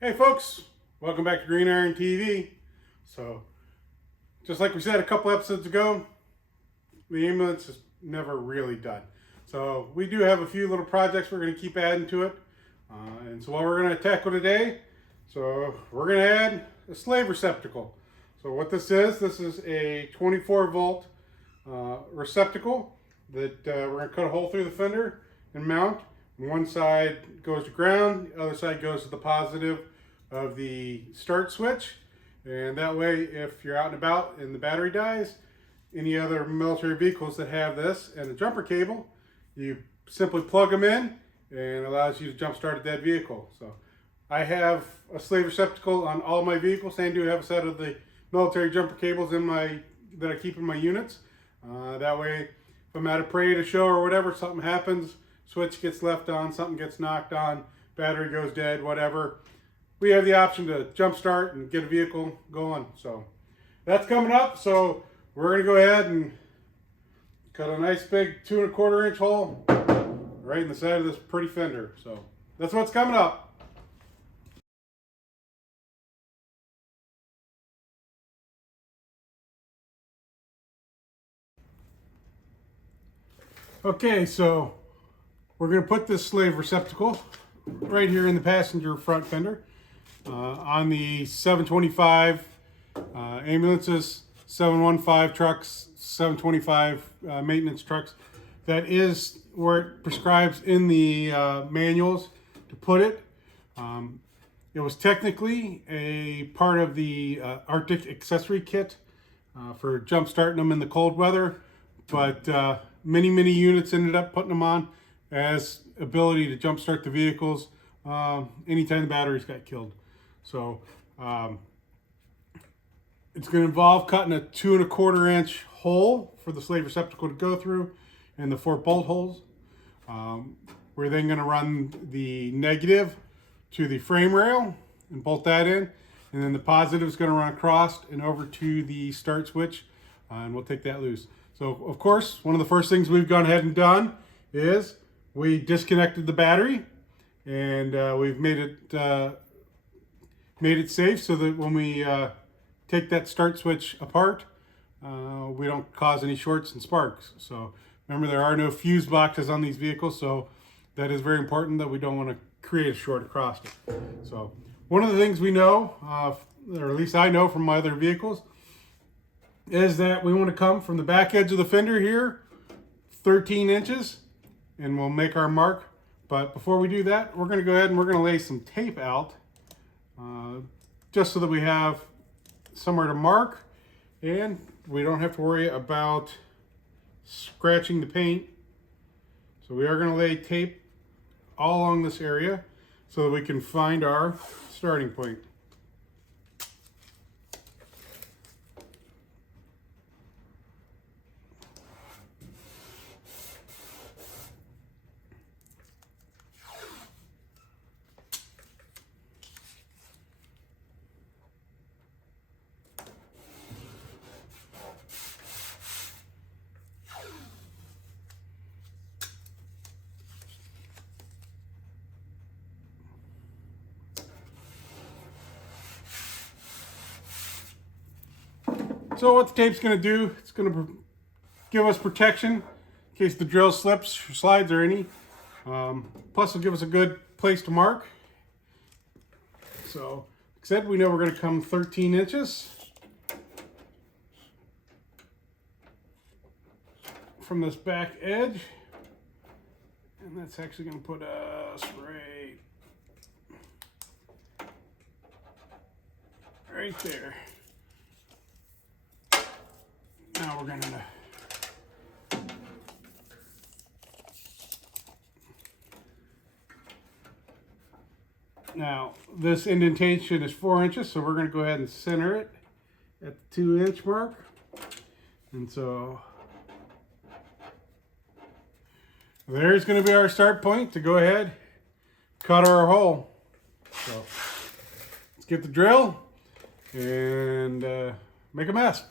Hey folks, welcome back to Green Iron TV. So, just like we said a couple episodes ago, the ambulance is never really done. So we do have a few little projects we're going to keep adding to it. And so what we're going to tackle today, so we're going to add a slave receptacle. So what this is a 24 volt receptacle that we're going to cut a hole through the fender and mount. One side goes to ground, the other side goes to the positive of the start switch. And that way, if you're out and about and the battery dies, any other military vehicles that have this and a jumper cable, you simply plug them in and it allows you to jump start a dead vehicle. So I have a slave receptacle on all my vehicles, and do have a set of the military jumper cables in my that I keep in my units. That way, if I'm at a parade, a show, or whatever, something happens, switch gets left on, something gets knocked on, battery goes dead, whatever, we have the option to jump start and get a vehicle going. So that's coming up. So we're going to go ahead and cut a nice big 2 1/4 inch hole right in the side of this pretty fender. So that's what's coming up. Okay, so we're going to put this slave receptacle right here in the passenger front fender on the 725 ambulances, 715 trucks, 725 maintenance trucks. That is where it prescribes in the manuals to put it. It was technically a part of the Arctic accessory kit for jump starting them in the cold weather, but many units ended up putting them on as ability to jump start the vehicles anytime the batteries got killed. So it's going to involve cutting a 2 1/4 inch hole for the slave receptacle to go through, and the 4 bolt holes. We're then going to run the negative to the frame rail and bolt that in, and then the positive is going to run across and over to the start switch, and we'll take that loose. So of course, one of the first things we've gone ahead and done is we disconnected the battery, and we've made it safe so that when we take that start switch apart, we don't cause any shorts and sparks. So remember, there are no fuse boxes on these vehicles, so that is very important that we don't want to create a short across it. So one of the things we know, or at least I know from my other vehicles, is that we want to come from the back edge of the fender here 13 inches, and we'll make our mark. But before we do that, we're going to go ahead and we're going to lay some tape out just so that we have somewhere to mark and we don't have to worry about scratching the paint. So we are going to lay tape all along this area so that we can find our starting point. So what the tape's going to do, it's going to give us protection in case the drill slips or slides or any. Plus it'll give us a good place to mark. So, like I said, we know we're going to come 13 inches from this back edge. And that's actually going to put us right there. Now we're going to this indentation is 4 inches, so we're going to go ahead and center it at the 2 inch mark. And so there's going to be our start point to go ahead, cut our hole. So let's get the drill and make a mess.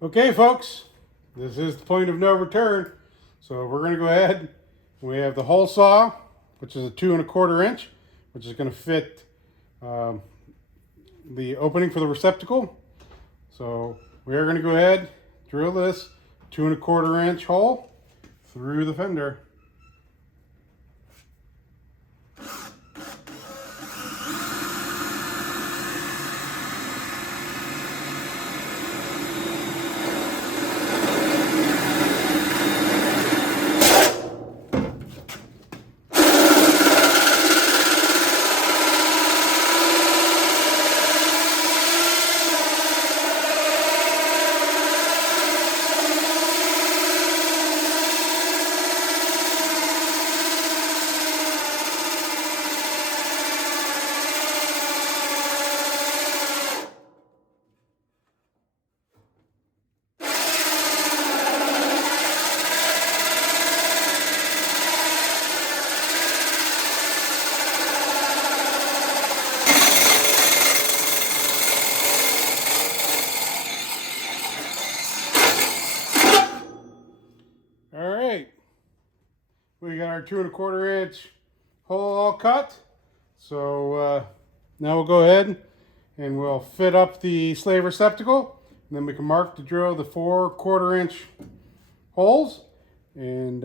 Okay, folks, this is the point of no return. So we're going to go ahead. We have the hole saw, which is a 2 1/4 inch, which is going to fit the opening for the receptacle. So we are going to go ahead, drill this 2 1/4 inch hole through the fender. All right, we got our 2 1/4 inch hole all cut. So now we'll go ahead and we'll fit up the slave receptacle. And then we can mark to drill the 4 1/4 inch holes. And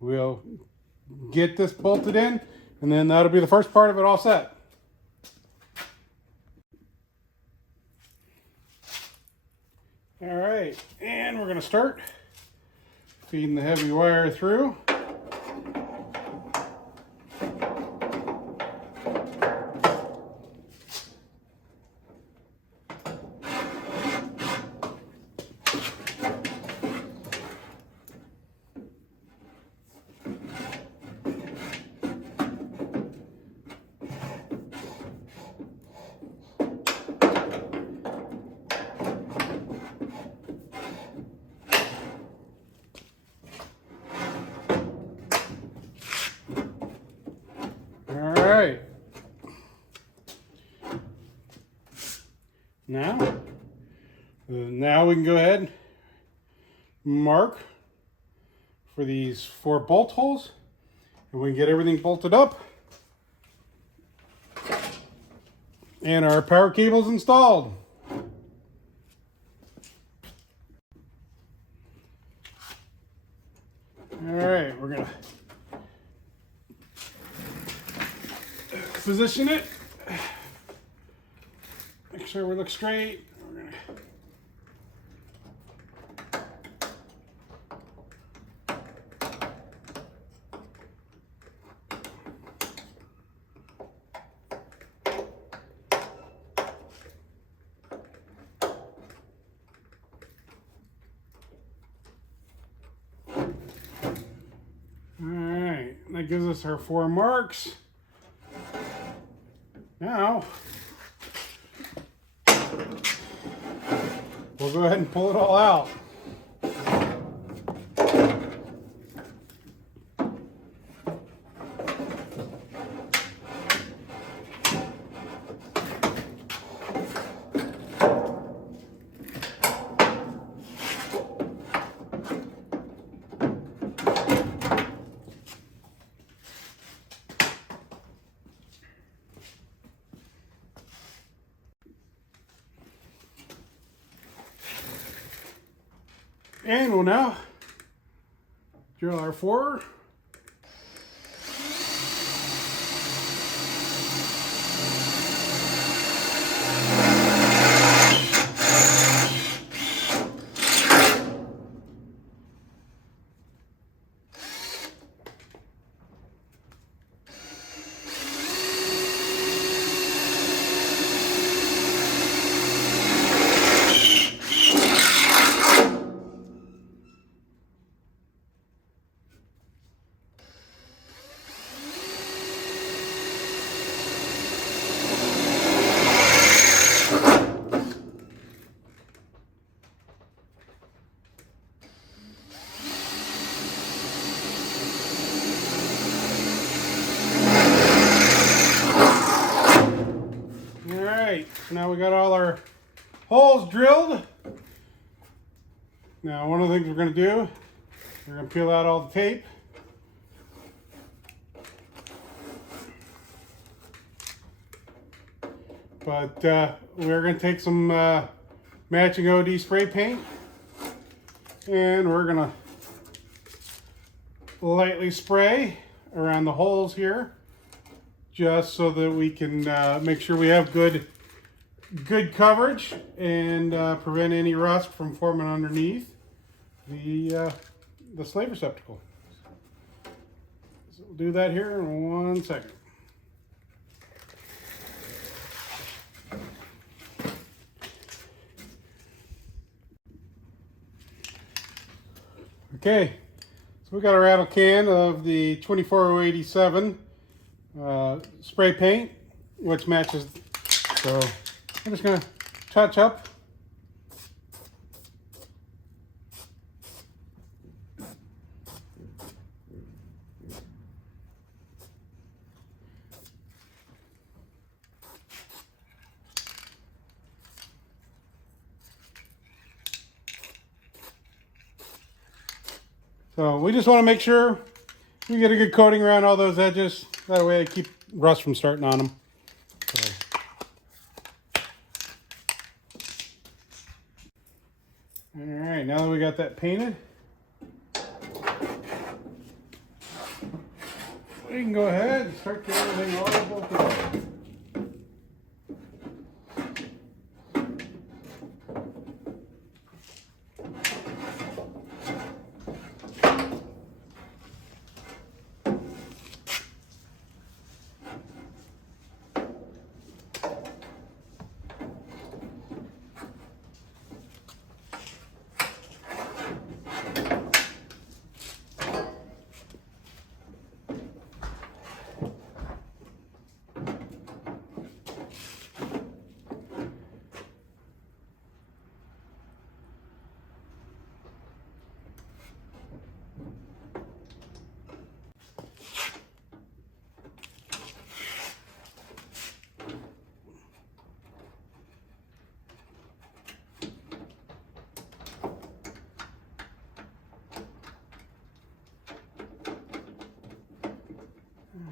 we'll get this bolted in. And then that'll be the first part of it all set. All right, and we're going to start feeding the heavy wire through. Alright, now we can go ahead and mark for these 4 bolt holes, and we can get everything bolted up and our power cables installed. Alright, we're gonna position it, make sure we look straight. We're gonna Alright, that gives us our 4 marks. Now, we'll go ahead and pull it all out. And we'll now drill our 4. So now we got all our holes drilled. Now one of the things we're going to do We're going to peel out all the tape. But we're going to take some matching OD spray paint, and we're going to lightly spray around the holes here, just so that we can make sure we have good coverage and prevent any rust from forming underneath the slave receptacle. So we'll do that here in 1 second. Okay, so we got a rattle can of the 24087 spray paint, which matches. So I'm just going to touch up. So we just want to make sure we get a good coating around all those edges. That way I keep rust from starting on them. So. All right, now that we got that painted, we can go ahead and start getting everything all about together.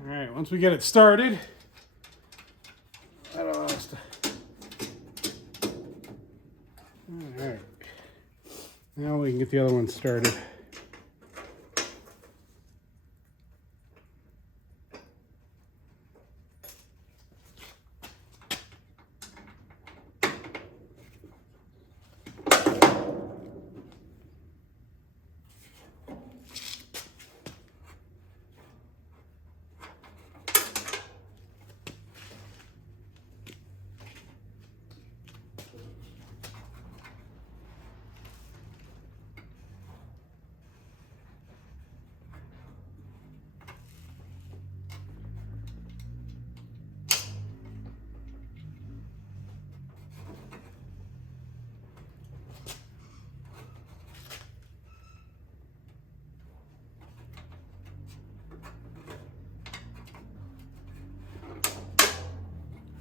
All right, once we get it started, all right, now we can get the other one started.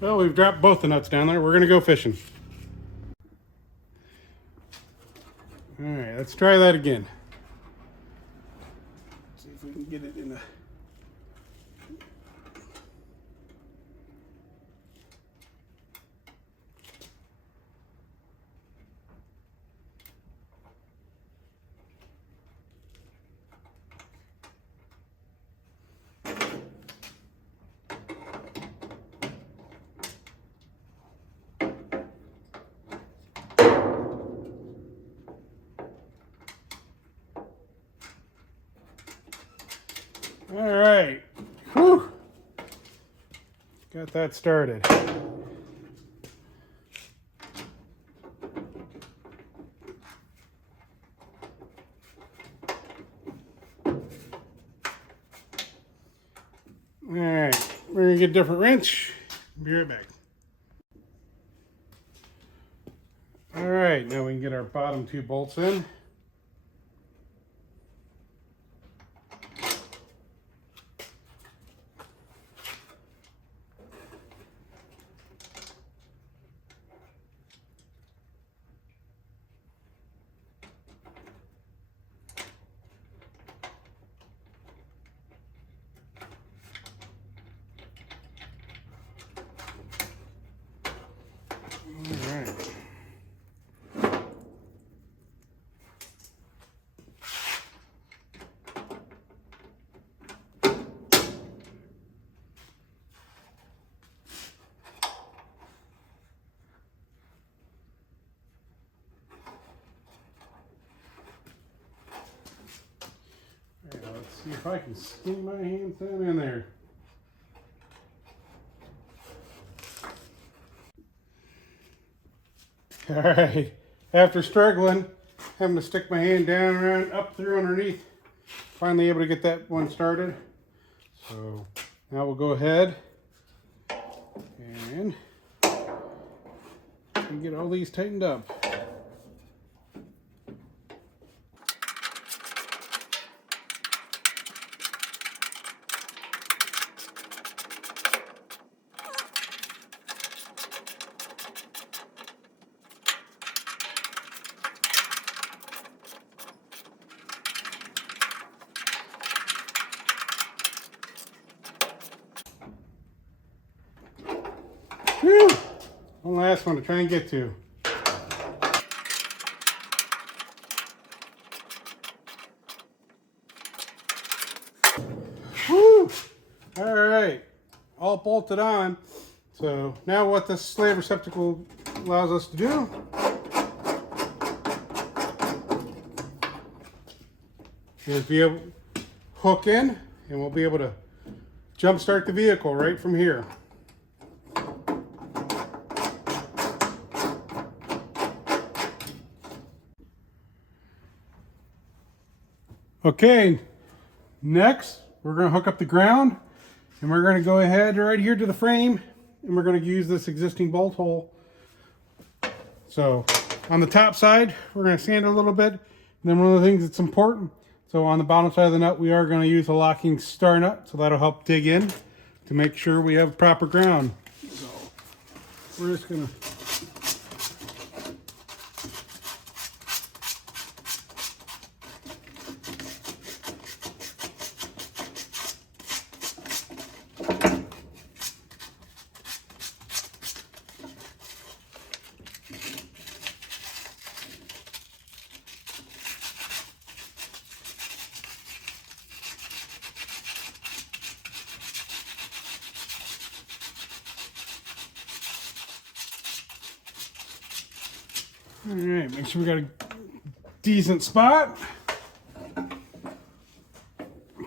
Well, we've dropped both the nuts down there. We're going to go fishing. All right, let's try that again. See if we can get it in the... All right, whew. Got that started. All right, we're gonna get a different wrench. Be right back. All right, now we can get our bottom two bolts in. See if I can skin my hands down in there. All right, after struggling, having to stick my hand down around up through underneath, finally able to get that one started. So now we'll go ahead and get all these tightened up. Whew. One last one to try and get to. Whew. All right, all bolted on. So now what this slave receptacle allows us to do is be able to hook in, and we'll be able to jump start the vehicle right from here. Okay, next we're going to hook up the ground, and we're going to go ahead right here to the frame, and we're going to use this existing bolt hole. So on the top side, we're going to sand it a little bit. And then one of the things that's important, so on the bottom side of the nut, we are going to use a locking star nut, so that'll help dig in to make sure we have proper ground. So we're just going to all right, make sure we got a decent spot.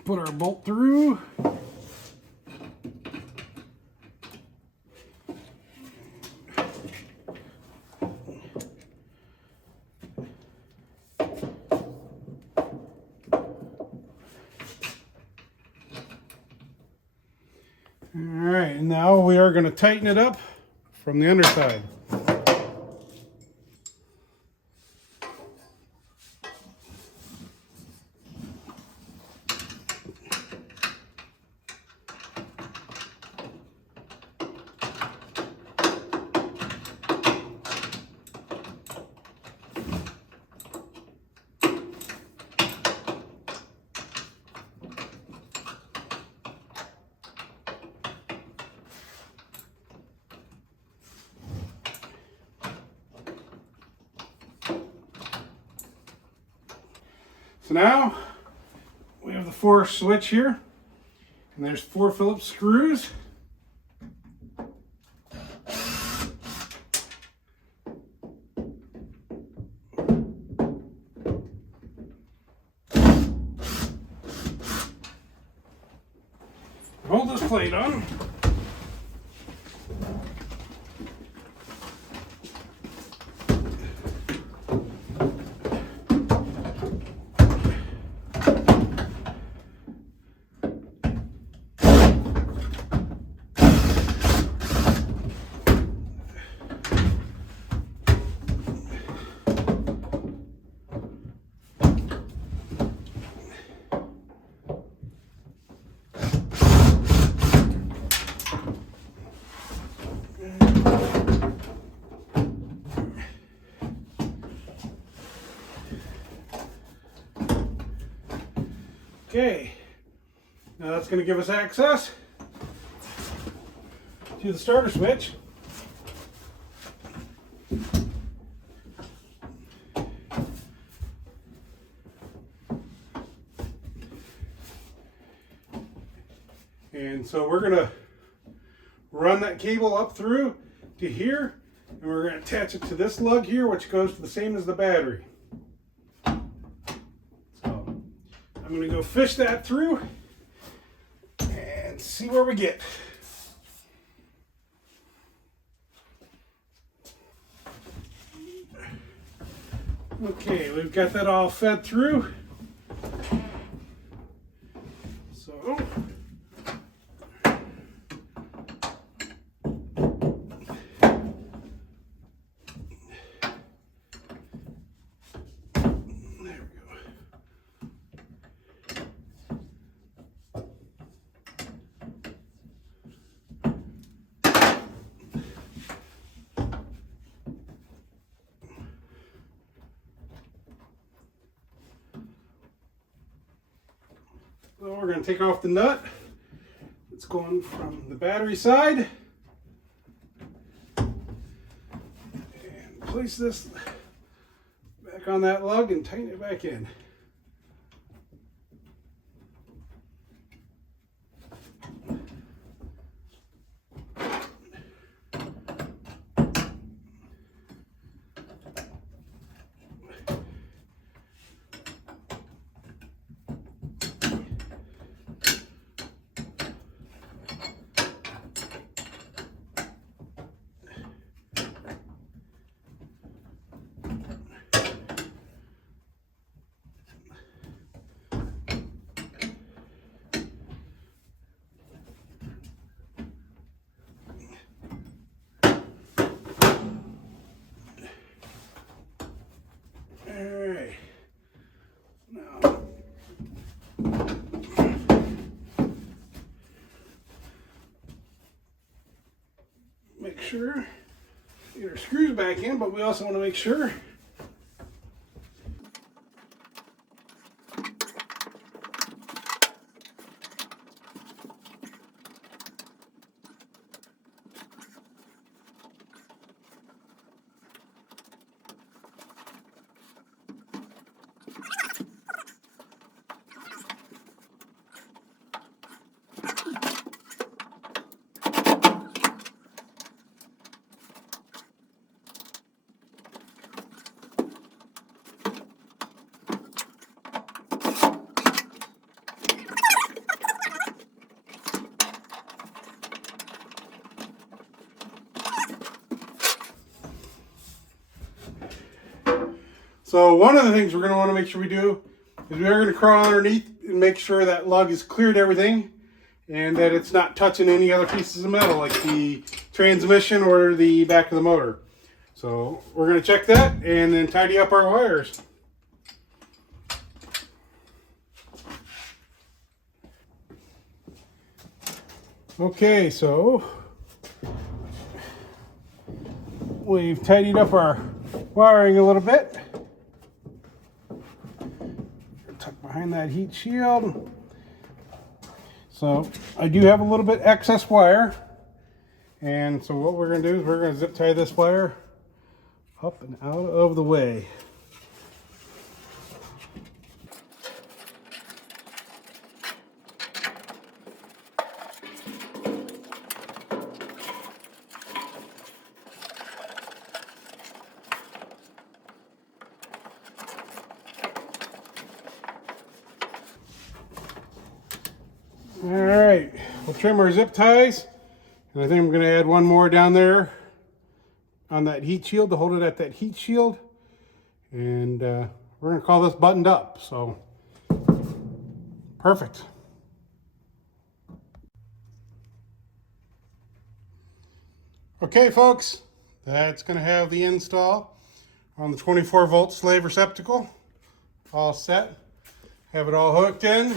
Put our bolt through. All right, and now we are going to tighten it up from the underside. So now we have the 4 switch here, and there's 4 Phillips screws. Hold this plate on. Okay, now that's going to give us access to the starter switch. And so we're going to run that cable up through to here, and we're going to attach it to this lug here, which goes to the same as the battery. I'm going to go fish that through and see where we get. Okay, we've got that all fed through. So we're going to take off the nut. It's going from the battery side. And place this back on that lug and tighten it back in. Alright, now make sure get our screws back in, but we also want to make sure So one of the things we're going to want to make sure we do is we are going to crawl underneath and make sure that lug is cleared everything and that it's not touching any other pieces of metal like the transmission or the back of the motor. So we're going to check that and then tidy up our wires. Okay, so we've tidied up our wiring a little bit. Tuck behind that heat shield. So I do have a little bit excess wire, and so what we're going to do is we're going to zip tie this wire up and out of the way. All right, we'll trim our zip ties, and I think I'm going to add one more down there on that heat shield to hold it at that heat shield, and we're going to call this buttoned up. So perfect. Okay, folks, that's going to have the install on the 24-volt slave receptacle all set. Have it all hooked in.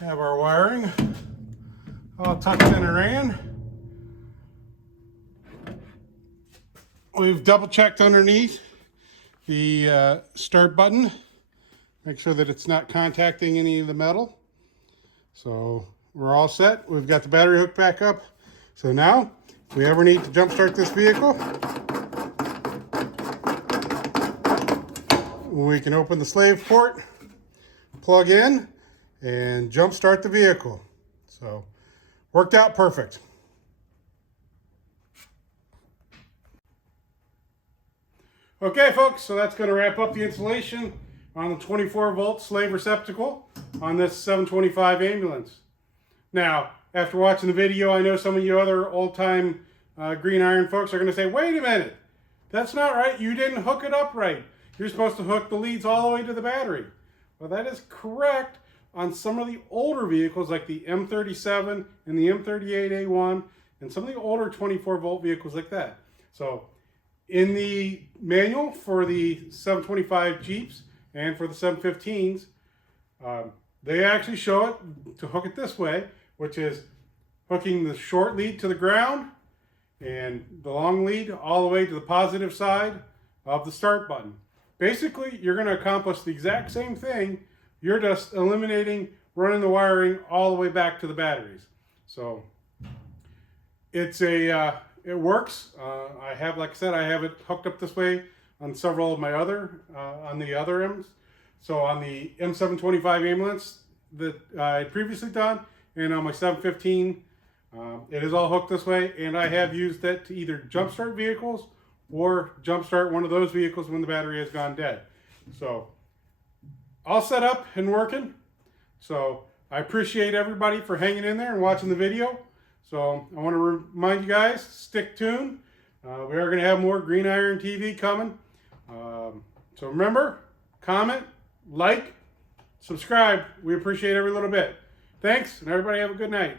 Have our wiring all tucked in and ran. We've double checked underneath the start button. Make sure that it's not contacting any of the metal. So we're all set. We've got the battery hooked back up. So now, if we ever need to jump start this vehicle, we can open the slave port, plug in, and jump start the vehicle. So worked out perfect. Okay, folks, so that's going to wrap up the installation on the 24-volt slave receptacle on this 725 ambulance. Now, after watching the video, I know some of you other old-time green iron folks are going to say, wait a minute, that's not right. You didn't hook it up right. You're supposed to hook the leads all the way to the battery. Well, that is correct on some of the older vehicles like the M37 and the M38A1 and some of the older 24-volt vehicles like that. So in the manual for the 725 Jeeps and for the 715s, they actually show it to hook it this way, which is hooking the short lead to the ground and the long lead all the way to the positive side of the start button. Basically, you're going to accomplish the exact same thing. You're just eliminating running the wiring all the way back to the batteries. So it works. I have, like I said, I have it hooked up this way on several of my other, on the other M's. So on the M725 ambulance that I had previously done, and on my 715, it is all hooked this way, and I have used it to either jumpstart vehicles or jumpstart one of those vehicles when the battery has gone dead. So all set up and working. So I appreciate everybody for hanging in there and watching the video. So I want to remind you guys, stick tuned. We are going to have more Green Iron TV coming. So remember, comment, like, subscribe. We appreciate every little bit. Thanks, and everybody have a good night.